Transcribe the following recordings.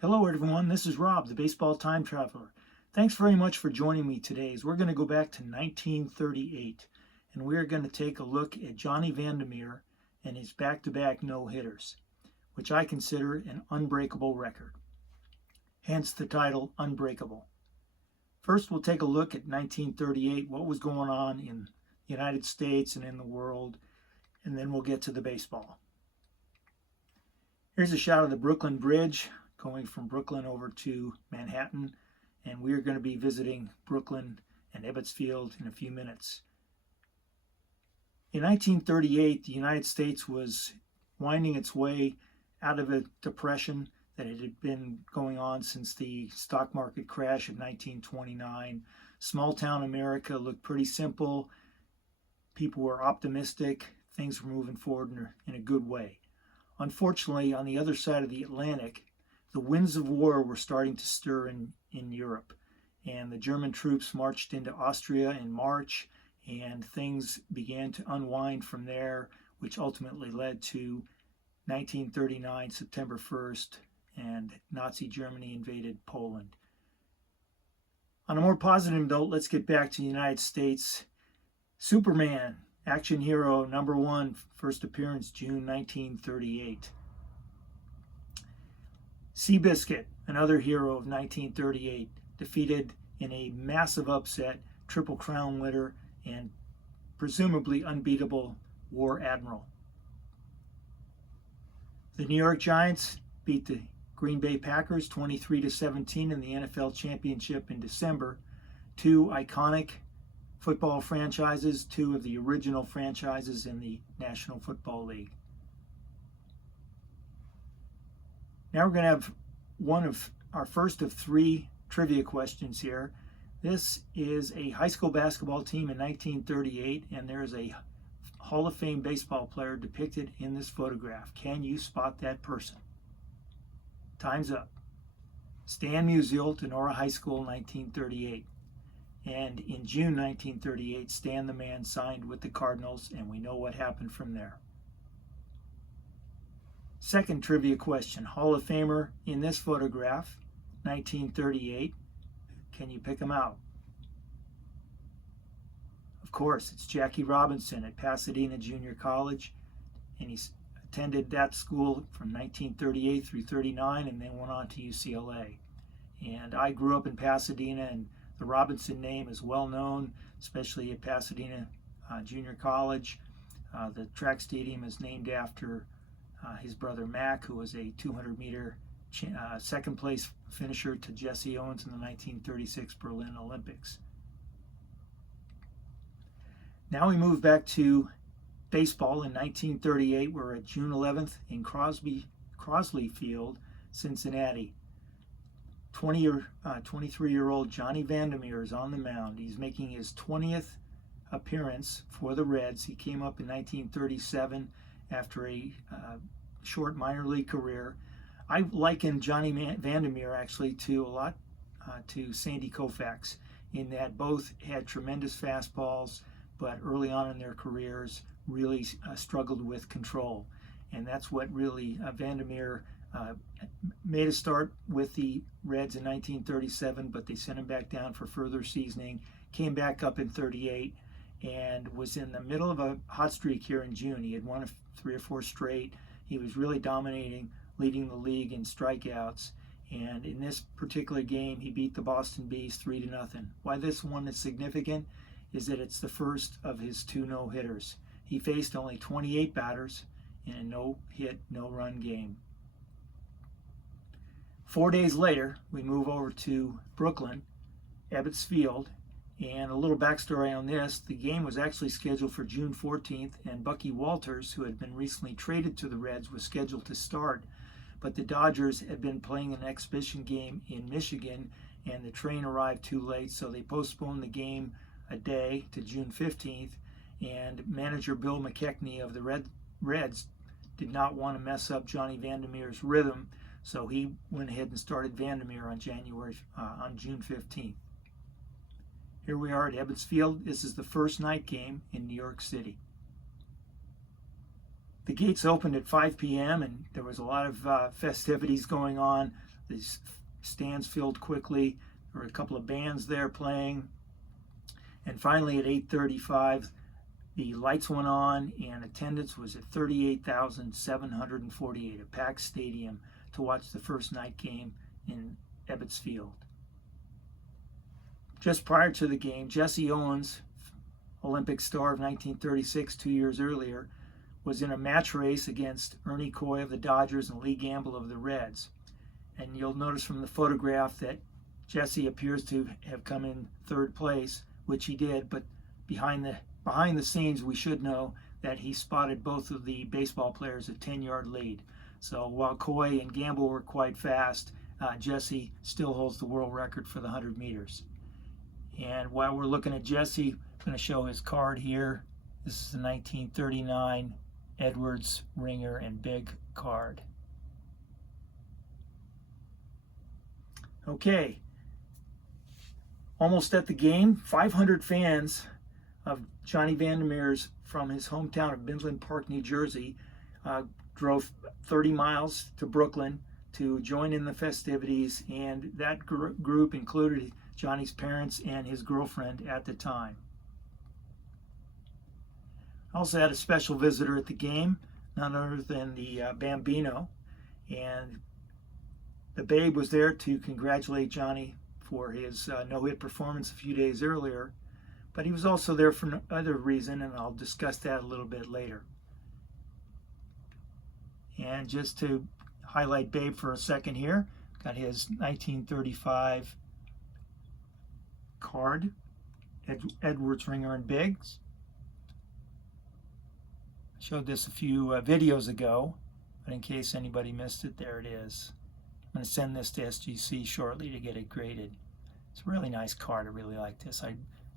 Hello everyone, this is Rob, the baseball time traveler. Thanks very much for joining me today as we're going to go back to 1938 and we're going to take a look at Johnny Vander and his back-to-back no-hitters, which I consider an unbreakable record. Hence the title Unbreakable. First we'll take a look at 1938, what was going on in the United States and in the world, and then we'll get to the baseball. Here's a shot of the Brooklyn Bridge, going from Brooklyn over to Manhattan, and we're going to be visiting Brooklyn and Ebbets Field in a few minutes. In 1938, the United States was winding its way out of a depression that had been going on since the stock market crash of 1929. Small town America looked pretty simple. People were optimistic. Things were moving forward in a good way. Unfortunately, on the other side of the Atlantic, the winds of war were starting to stir in Europe, and the German troops marched into Austria in March, and things began to unwind from there, which ultimately led to 1939, September 1st, and Nazi Germany invaded Poland. On a more positive note, let's get back to the United States. Superman, action hero number one, first appearance June 1938. Seabiscuit, another hero of 1938, defeated in a massive upset Triple Crown winner and presumably unbeatable War Admiral. The New York Giants beat the Green Bay Packers 23-17 in the NFL Championship in December. Two iconic football franchises, two of the original franchises in the National Football League. Now we're going to have one of our first of three trivia questions here. This is a high school basketball team in 1938, and there is a Hall of Fame baseball player depicted in this photograph. Can you spot that person? Time's up. Stan Musial, Denora High School, 1938. And in June 1938, Stan the Man signed with the Cardinals, and we know what happened from there. Second trivia question, Hall of Famer in this photograph, 1938. Can you pick him out? Of course, it's Jackie Robinson at Pasadena Junior College, and he attended that school from 1938 through 39 and then went on to UCLA. And I grew up in Pasadena, and the Robinson name is well known, especially at Pasadena Junior College. The track stadium is named after his brother Mac, who was a 200-meter second place finisher to Jesse Owens in the 1936 Berlin Olympics. Now we move back to baseball in 1938. We're at June 11th in Crosley Field, Cincinnati. 23-year-old Johnny Vander is on the mound. He's making his 20th appearance for the Reds. He came up in 1937 after a short minor league career. I liken Johnny Vander actually to Sandy Koufax, in that both had tremendous fastballs, but early on in their careers really struggled with control. And that's what really Vander made a start with the Reds in 1937, but they sent him back down for further seasoning, came back up in 38, and was in the middle of a hot streak here in June. He had won 3 or 4 straight. He was really dominating, leading the league in strikeouts. And in this particular game, he beat the Boston Bees 3-0. Why this one is significant is that it's the first of his 2 no-hitters. He faced only 28 batters in a no-hit, no-run game. 4 days later, we move over to Brooklyn, Ebbets Field, and a little backstory on this. The game was actually scheduled for June 14th, and Bucky Walters, who had been recently traded to the Reds, was scheduled to start. But the Dodgers had been playing an exhibition game in Michigan, and the train arrived too late, so they postponed the game a day to June 15th, and manager Bill McKechnie of the Reds did not want to mess up Johnny Vandermeer's rhythm, so he went ahead and started Vandermeer on June 15th. Here we are at Ebbets Field. This is the first night game in New York City. The gates opened at 5 p.m. and there was a lot of festivities going on. The stands filled quickly. There were a couple of bands there playing. And finally at 8:35, the lights went on and attendance was at 38,748, a packed stadium to watch the first night game in Ebbets Field. Just prior to the game, Jesse Owens, Olympic star of 1936, 2 years earlier, was in a match race against Ernie Coy of the Dodgers and Lee Gamble of the Reds. And you'll notice from the photograph that Jesse appears to have come in third place, which he did, but behind the scenes we should know that he spotted both of the baseball players a 10-yard lead. So while Coy and Gamble were quite fast, Jesse still holds the world record for the 100 meters. And while we're looking at Jesse, I'm going to show his card here. This is the 1939 Edwards, Ringer, and Big card. Okay, almost at the game. 500 fans of Johnny Vandermeer's from his hometown of Midland Park, New Jersey, drove 30 miles to Brooklyn to join in the festivities, and that group included Johnny's parents and his girlfriend at the time. Also had a special visitor at the game, none other than the Bambino, and the Babe was there to congratulate Johnny for his no-hit performance a few days earlier, but he was also there for another reason, and I'll discuss that a little bit later. And just to highlight Babe for a second here, got his 1935 card, Edwards, Ringer, and Biggs. I showed this a few videos ago, but in case anybody missed it, there it is. I'm going to send this to SGC shortly to get it graded. It's a really nice card. I really like this.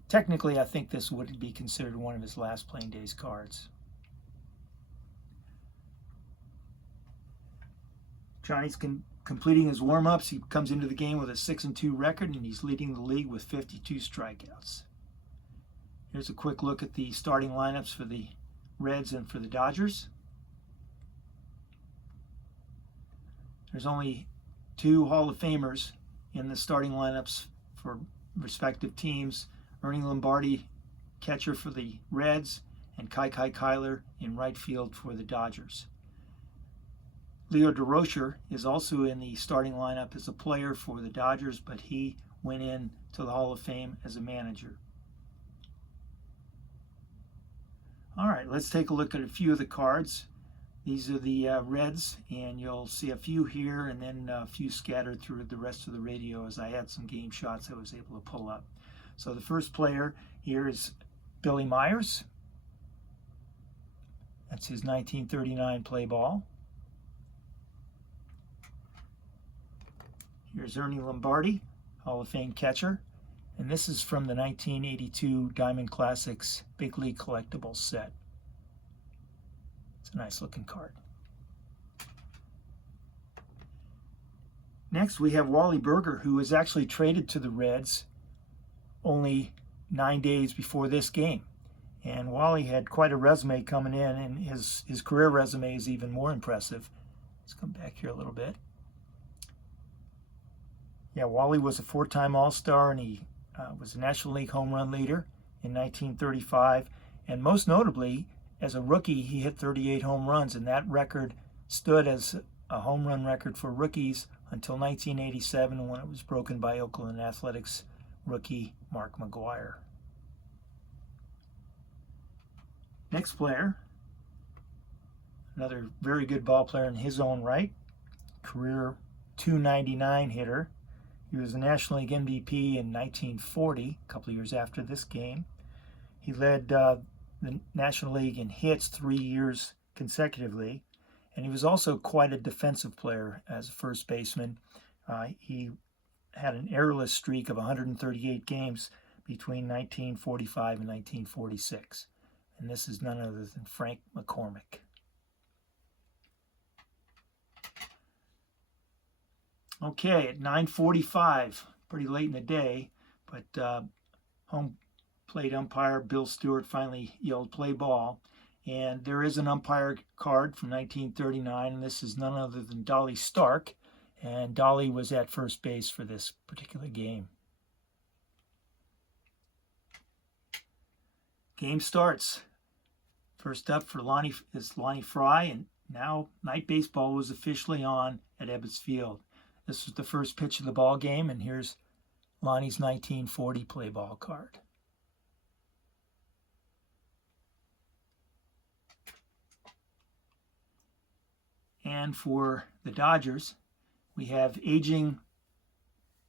Technically, I think this would be considered one of his last playing days cards. Johnny's completing his warm-ups. He comes into the game with a 6-2 record, and he's leading the league with 52 strikeouts. Here's a quick look at the starting lineups for the Reds and for the Dodgers. There's only 2 Hall of Famers in the starting lineups for respective teams. Ernie Lombardi, catcher for the Reds, and Kai Kyler in right field for the Dodgers. Leo DeRocher is also in the starting lineup as a player for the Dodgers, but he went in to the Hall of Fame as a manager. All right, let's take a look at a few of the cards. These are the Reds, and you'll see a few here and then a few scattered through the rest of the radio as I had some game shots I was able to pull up. So the first player here is Billy Myers. That's his 1939 play ball. Here's Ernie Lombardi, Hall of Fame catcher. And this is from the 1982 Diamond Classics Big League Collectibles set. It's a nice looking card. Next we have Wally Berger, who was actually traded to the Reds only 9 days before this game. And Wally had quite a resume coming in, and his career resume is even more impressive. Let's come back here a little bit. Yeah, Wally was a 4-time All-Star, and he was a National League home run leader in 1935. And most notably, as a rookie, he hit 38 home runs, and that record stood as a home run record for rookies until 1987, when it was broken by Oakland Athletics rookie Mark McGwire. Next player, another very good ball player in his own right, career .299 hitter. He was the National League MVP in 1940, a couple of years after this game. He led the National League in hits 3 years consecutively, and he was also quite a defensive player as a first baseman. He had an errorless streak of 138 games between 1945 and 1946. And this is none other than Frank McCormick. Okay, at 9:45, pretty late in the day, but home plate umpire Bill Stewart finally yelled play ball. And there is an umpire card from 1939, and this is none other than Dolly Stark, and Dolly was at first base for this particular game. Game starts. First up for Lonnie is Lonnie Fry, and now night baseball was officially on at Ebbets Field. This was the first pitch of the ball game, and here's Lonnie's 1940 play ball card. And for the Dodgers, we have aging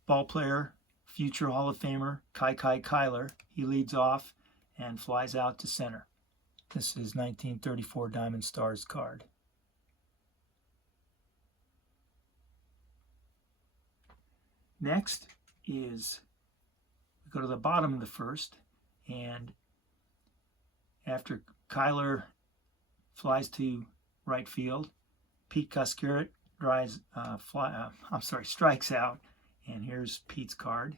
ball player, future Hall of Famer, Kai Kyler. He leads off and flies out to center. This is 1934 Diamond Stars card. Next is, we go to the bottom of the first, and after Kyler flies to right field, Pete Cuscarrett strikes out, and here's Pete's card.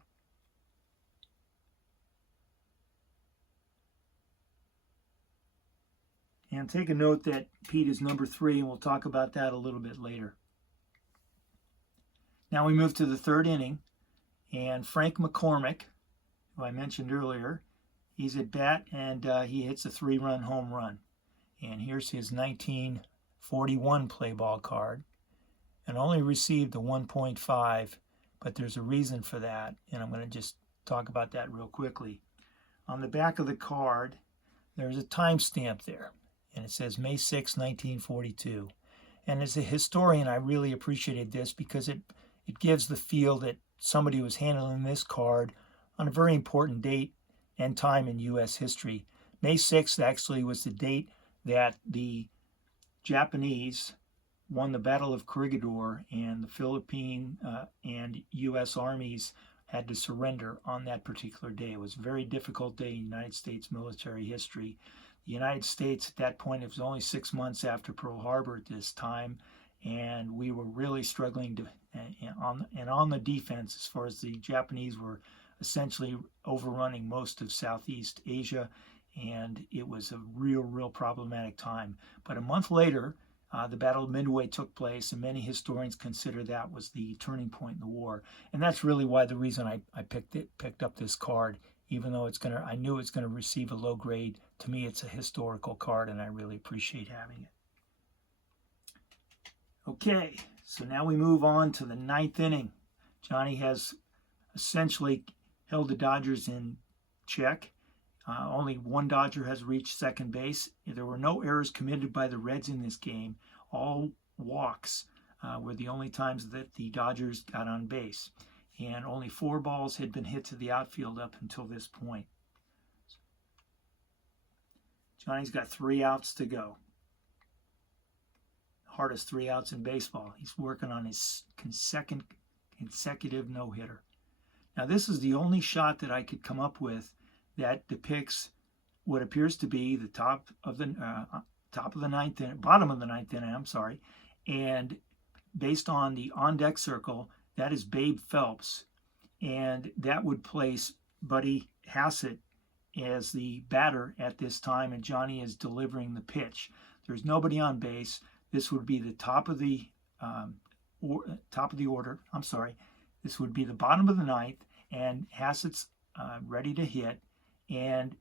And take a note that Pete is number 3, and we'll talk about that a little bit later. Now we move to the third inning, and Frank McCormick, who I mentioned earlier, he's at bat, and he hits a 3-run home run. And here's his 1941 play ball card, and only received a 1.5, but there's a reason for that, and I'm going to just talk about that real quickly. On the back of the card, there's a timestamp there, and it says May 6, 1942. And as a historian, I really appreciated this because it gives the feel that somebody was handling this card on a very important date and time in U.S. history. May 6th actually was the date that the Japanese won the Battle of Corregidor, and the Philippine and U.S. armies had to surrender on that particular day. It was a very difficult day in United States military history. The United States at that point, it was only 6 months after Pearl Harbor at this time, and we were really struggling to on the defense, as far as the Japanese were essentially overrunning most of Southeast Asia, and it was a real problematic time. But a month later, the Battle of Midway took place, and many historians consider that was the turning point in the war. And that's really why the reason I picked up this card, even though I knew it's gonna receive a low grade. To me, it's a historical card, and I really appreciate having it. Okay, so now we move on to the 9th inning. Johnny has essentially held the Dodgers in check. Only one Dodger has reached second base. There were no errors committed by the Reds in this game. All walks were the only times that the Dodgers got on base. And only 4 balls had been hit to the outfield up until this point. Johnny's got 3 outs to go. Hardest 3 outs in baseball. He's working on his consecutive no-hitter. Now this is the only shot that I could come up with that depicts what appears to be the bottom of the 9th inning. I'm sorry, and based on the on-deck circle, that is Babe Phelps, and that would place Buddy Hassett as the batter at this time, and Johnny is delivering the pitch. There's nobody on base. This would be the top of the order. I'm sorry. This would be the bottom of the 9th, and Hassett's ready to hit. And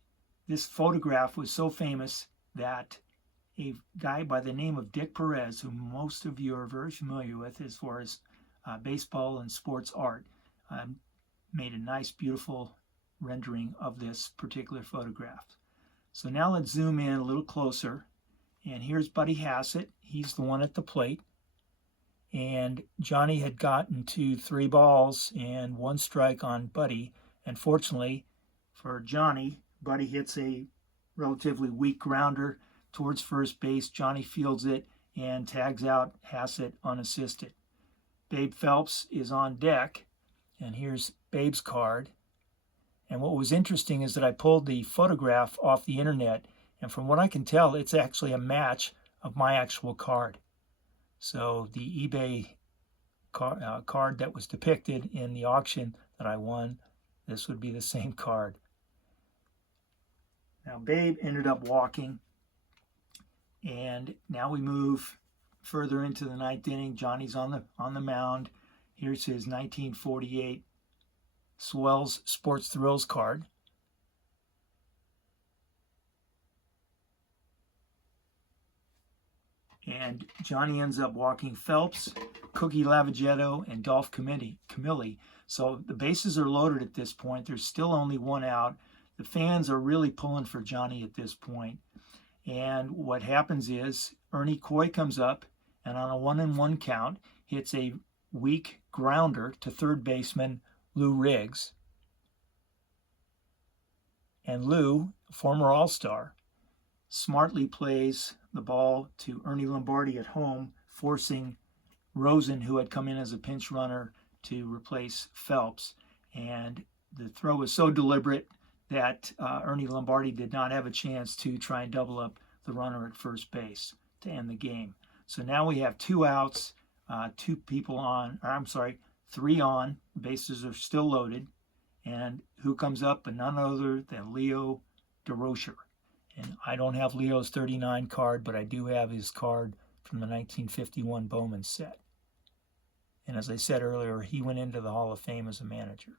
this photograph was so famous that a guy by the name of Dick Perez, who most of you are very familiar with as far as baseball and sports art, made a nice, beautiful rendering of this particular photograph. So now let's zoom in a little closer. And here's Buddy Hassett. He's the one at the plate. And Johnny had gotten to 3 balls and 1 strike on Buddy. And fortunately for Johnny, Buddy hits a relatively weak grounder towards first base. Johnny fields it and tags out Hassett unassisted. Babe Phelps is on deck, and here's Babe's card. And what was interesting is that I pulled the photograph off the internet, and from what I can tell, it's actually a match of my actual card. So the eBay card that was depicted in the auction that I won, this would be the same card. Now Babe ended up walking, and now we move further into the 9th inning. Johnny's on the mound. Here's his 1948 Swells Sports Thrills card. And Johnny ends up walking Phelps, Cookie Lavagetto, and Dolph Camilli. So the bases are loaded at this point. There's still only one out. The fans are really pulling for Johnny at this point. And what happens is Ernie Coy comes up and on a 1-1 count hits a weak grounder to third baseman Lou Riggs. And Lou, former All-Star, smartly plays the ball to Ernie Lombardi at home, forcing Rosen, who had come in as a pinch runner, to replace Phelps. And the throw was so deliberate that Ernie Lombardi did not have a chance to try and double up the runner at first base to end the game. So now we have 2 outs, 2 people on, or I'm sorry, 3 on. Bases are still loaded. And who comes up but none other than Leo DeRocher. And I don't have Leo's 39 card, but I do have his card from the 1951 Bowman set. And as I said earlier, he went into the Hall of Fame as a manager.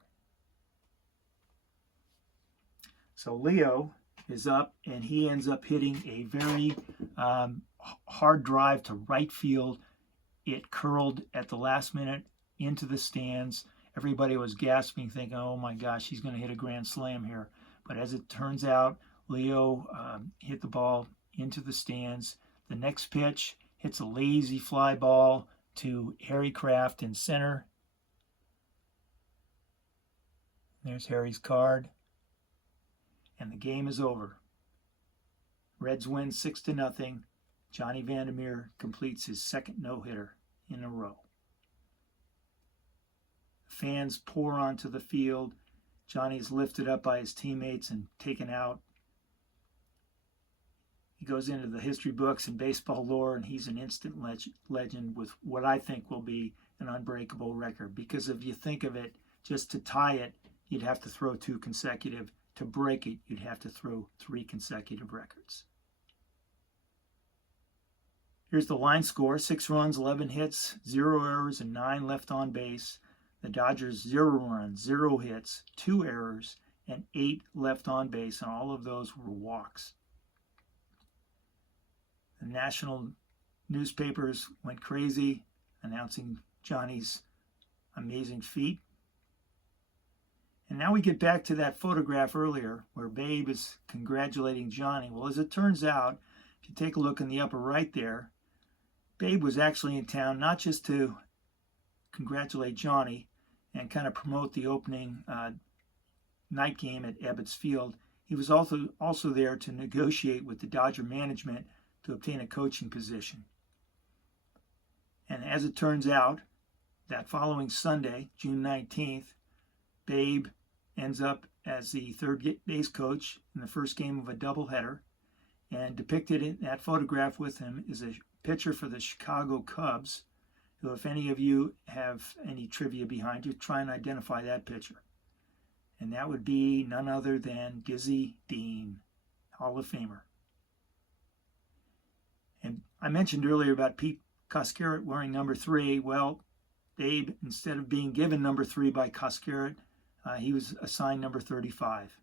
So Leo is up, and he ends up hitting a very hard drive to right field. It curled at the last minute into the stands. Everybody was gasping, thinking, oh my gosh, he's going to hit a grand slam here. But as it turns out, Leo hit the ball into the stands. The next pitch hits a lazy fly ball to Harry Kraft in center. There's Harry's card. And the game is over. Reds win 6-0. Johnny Vander completes his second no-hitter in a row. Fans pour onto the field. Johnny's lifted up by his teammates and taken out. He goes into the history books and baseball lore, and he's an instant legend with what I think will be an unbreakable record. Because if you think of it, just to tie it, you'd have to throw 2 consecutive. To break it, you'd have to throw 3 consecutive records. Here's the line score: 6 runs, 11 hits, 0 errors, and 9 left on base. The Dodgers 0 runs, 0 hits, 2 errors, and 8 left on base, and all of those were walks. The national newspapers went crazy announcing Johnny's amazing feat. And now we get back to that photograph earlier where Babe is congratulating Johnny. Well, as it turns out, if you take a look in the upper right there, Babe was actually in town not just to congratulate Johnny and kind of promote the opening night game at Ebbets Field. He was also there to negotiate with the Dodger management to obtain a coaching position. And as it turns out, that following Sunday, June 19th, Babe ends up as the third base coach in the first game of a doubleheader, and depicted in that photograph with him is a pitcher for the Chicago Cubs, who, if any of you have any trivia behind you, try and identify that pitcher. And that would be none other than Dizzy Dean, Hall of Famer. And I mentioned earlier about Pete Coscarrett wearing number 3. Well, Babe, instead of being given number 3 by Coscarrett, he was assigned number 35.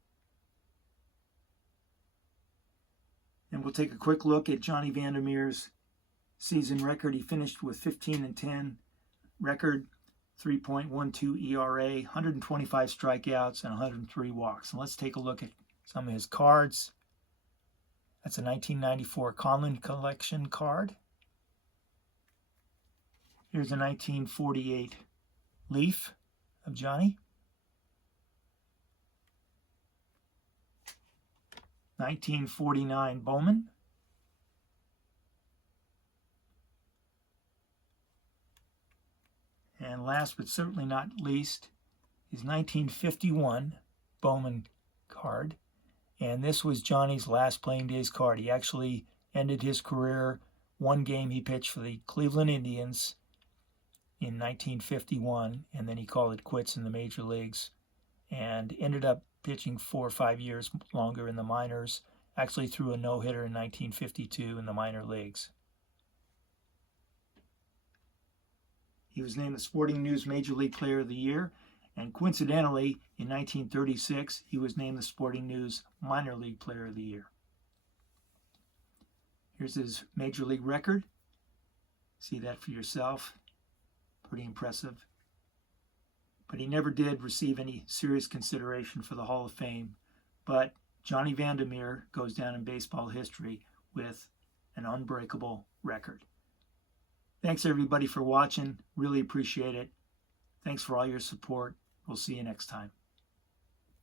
And we'll take a quick look at Johnny Vandermeer's season record. He finished with 15-10 record, 3.12 ERA, 125 strikeouts, and 103 walks. And let's take a look at some of his cards. That's a 1994 Conlon Collection card. Here's a 1948 Leaf of Johnny. 1949 Bowman. And last but certainly not least is 1951 Bowman card. And this was Johnny's last playing days card. He actually ended his career. One game he pitched for the Cleveland Indians in 1951, and then he called it quits in the major leagues and ended up pitching 4 or 5 years longer in the minors. Actually threw a no-hitter in 1952 in the minor leagues. He was named the Sporting News Major League Player of the Year, and coincidentally, in 1936, he was named the Sporting News Minor League Player of the Year. Here's his Major League record. See that for yourself. Pretty impressive. But he never did receive any serious consideration for the Hall of Fame. But Johnny Vander goes down in baseball history with an unbreakable record. Thanks everybody for watching. Really appreciate it. Thanks for all your support. We'll see you next time.